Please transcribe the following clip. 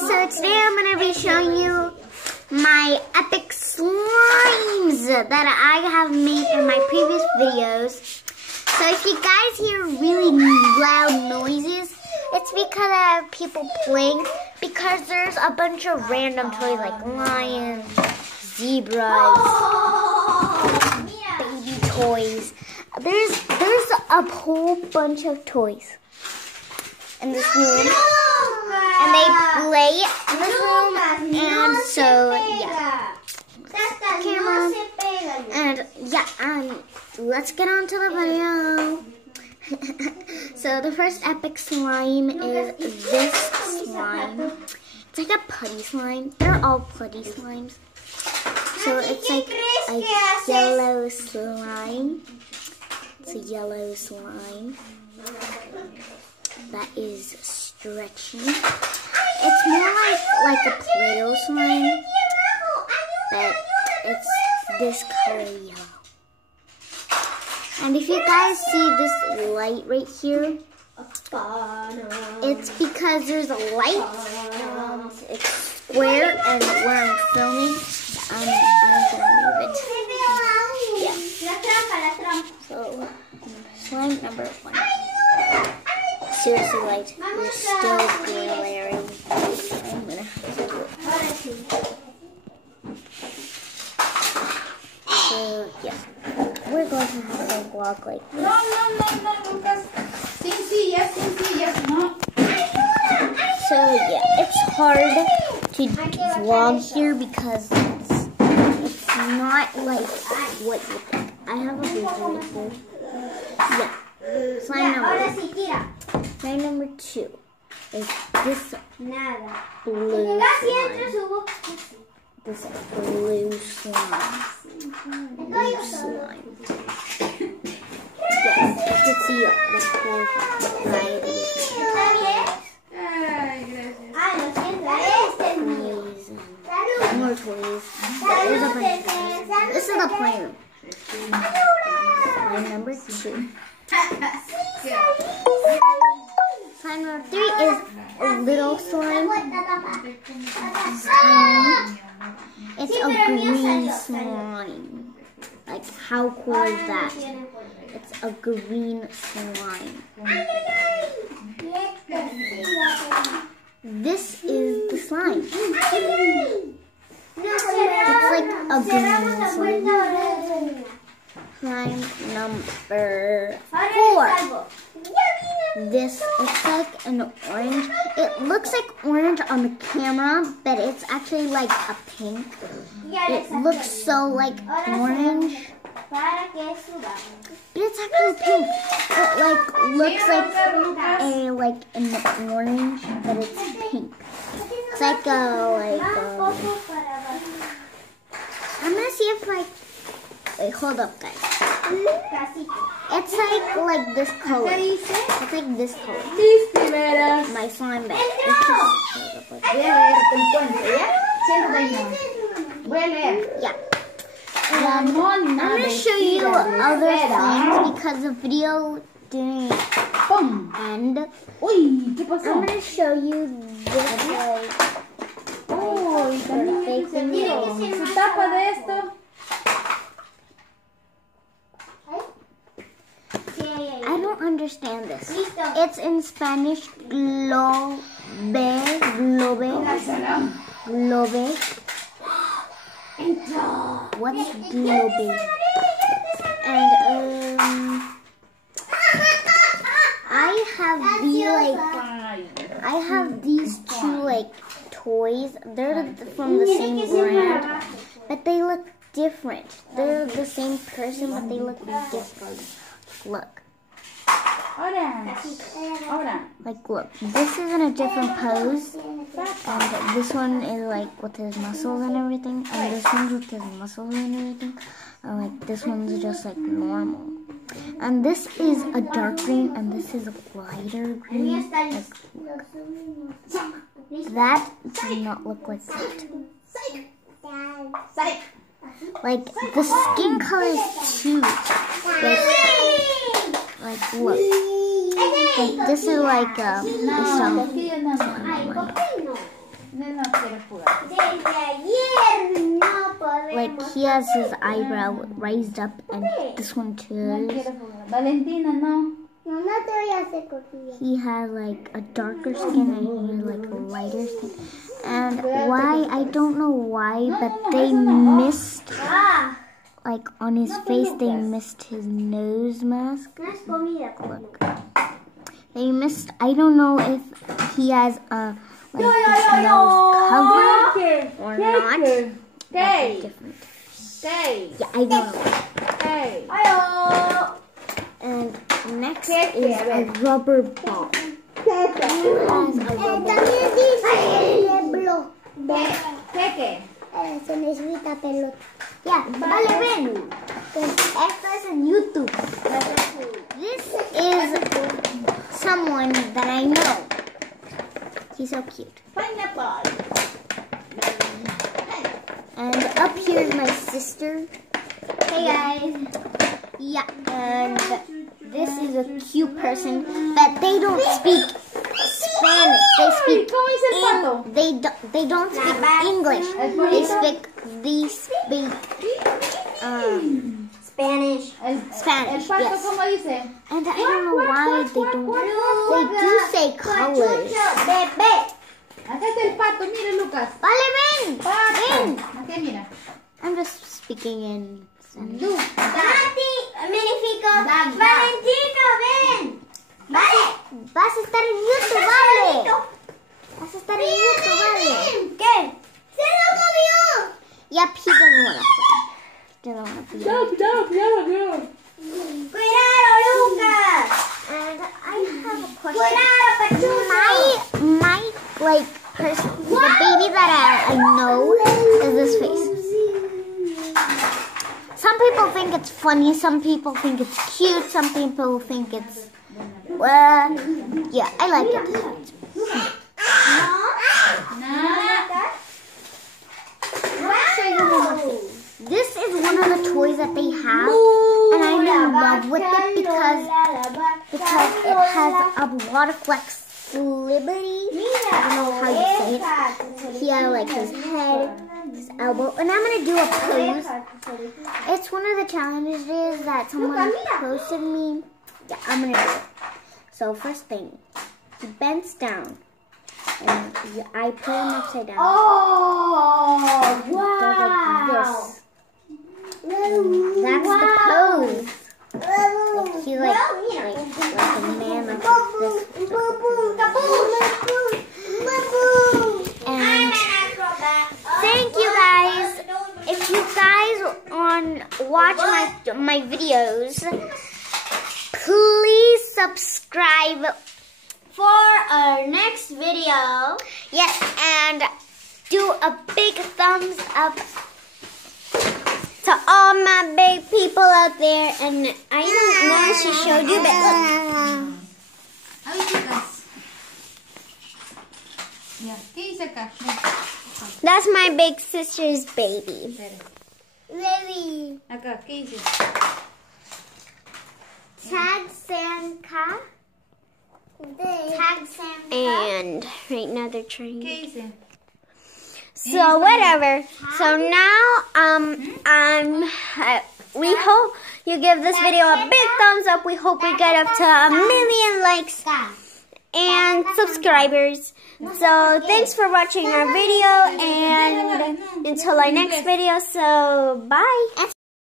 so today I'm going to be showing you my epic slimes that I have made in my previous videos. So if you guys hear really loud noises, it's because I have people playing, because there's a bunch of random toys like lions, zebras, baby toys. There's a whole bunch of toys in this room, and they play in this room, and so yeah, camera, and yeah, let's get on to the video. So the first epic slime is this slime. It's like a putty slime. They're all putty slimes. So it's like a yellow slime. It's a yellow slime that is stretchy. It's more like a Play-Doh slime, but it's this color yellow. And if you guys see this light right here, it's because there's a light. It's square, and when I'm filming, I'm gonna move it. Yeah. So slime number 1. Seriously, light, you're still glaring. I'm gonna have to do it. So yeah, we're going to have to walk like this. No, Lucas. Sencillas, no. So yeah, it's hard to vlog here because it's not like what you think. I have a picture right here. Yeah. Slime number 2 is this blue slime. This blue slime. Blue slime. Yes, you can see the whole variety of toys. More toys. There's a bunch of toys. This is the playroom. Slime number 2. Slime number 3 is a little slime. It's tiny. It's a green slime. Like, how cool is that? It's a green slime. This is the slime. It's like a green slime. Slime number 4. This looks like an orange. It looks like orange on the camera, but it's actually like a pink. It looks so like orange, but it's actually pink. It like looks like an orange, but it's pink. It's like I'm gonna see if wait, hold up, guys. It's like this color. It's like this color. My slime bag. Yeah. I'm gonna show you other things because the video didn't end. I'm gonna show you this I don't understand this. It's in Spanish, globe. What's globe? And I have these two toys. They're from the same brand, but they look different. They're the same person, but they look different. Look. Like, look. This is in a different pose, and this one is like with his muscles and everything, and this one's with his muscles and everything, and like this one's just like normal. And this is a dark green, and this is a lighter green. Like, that does not look like that. Like the skin colors too. Like look. Like this is like like he has his eyebrow raised up, and this one too. Valentina, no. He has like a darker skin, and he has like a lighter skin. And why, I don't know why, but they missed, like on his face, they missed his nose mask. Look. They missed, I don't know if he has a like his nose covered or not. That's different. Yeah, I don't know. And next is a rubber ball. Who has a rubber ball? Yeah, vale, ven. Esto es en YouTube. This is someone that I know. He's so cute. Pineapple. And up here is my sister. Hey guys. Yeah, and this is a cute person, but they don't speak Spanish. They speak they don't speak English. They speak Spanish. Spanish. Yes. And I don't know why they don't. They do say colors. Acá está el pato, mira Lucas. Vale, ven. Ven. Aquí mira. I'm just speaking in Spanish. Valentino, ven. Vale. Vas a estar en YouTube, vale. Vas a estar en YouTube, vale. ¿Qué? ¡Se lo comió! Yep, he doesn't want to play. He doesn't want to play. No. ¡Cuidado, Lucas! And I have a question. ¡Cuidado, Pachuco! My like person, the baby that I know is this face. Some people think it's funny, some people think it's cute, some people think it's, yeah, I like it. This is one of the toys that they have, and I'm in love with it because it has a lot of flexibility. I don't know how you say it. He has like his head, his elbow, and I'm gonna do a pose. It's one of the challenges that someone posted me. Yeah, I'm gonna do it. So first thing, he bends down, and I put him upside down. Oh, Does like this. That's the pose. He's like a man like this. And thank you guys. If you guys watch my videos, please subscribe for our next video. Yes, and do a big thumbs up to all my big people out there. And I don't know if she showed you, but look. That's my big sister's baby. Lily. Acá, ¿qué dice? Tag Sanka. Tag Sanka. And right now they're trying. ¿Qué dice? So whatever. So now we hope you give this video a big thumbs up. We hope we get up to 1 million likes and subscribers. So thanks for watching our video, and until our next video, so bye.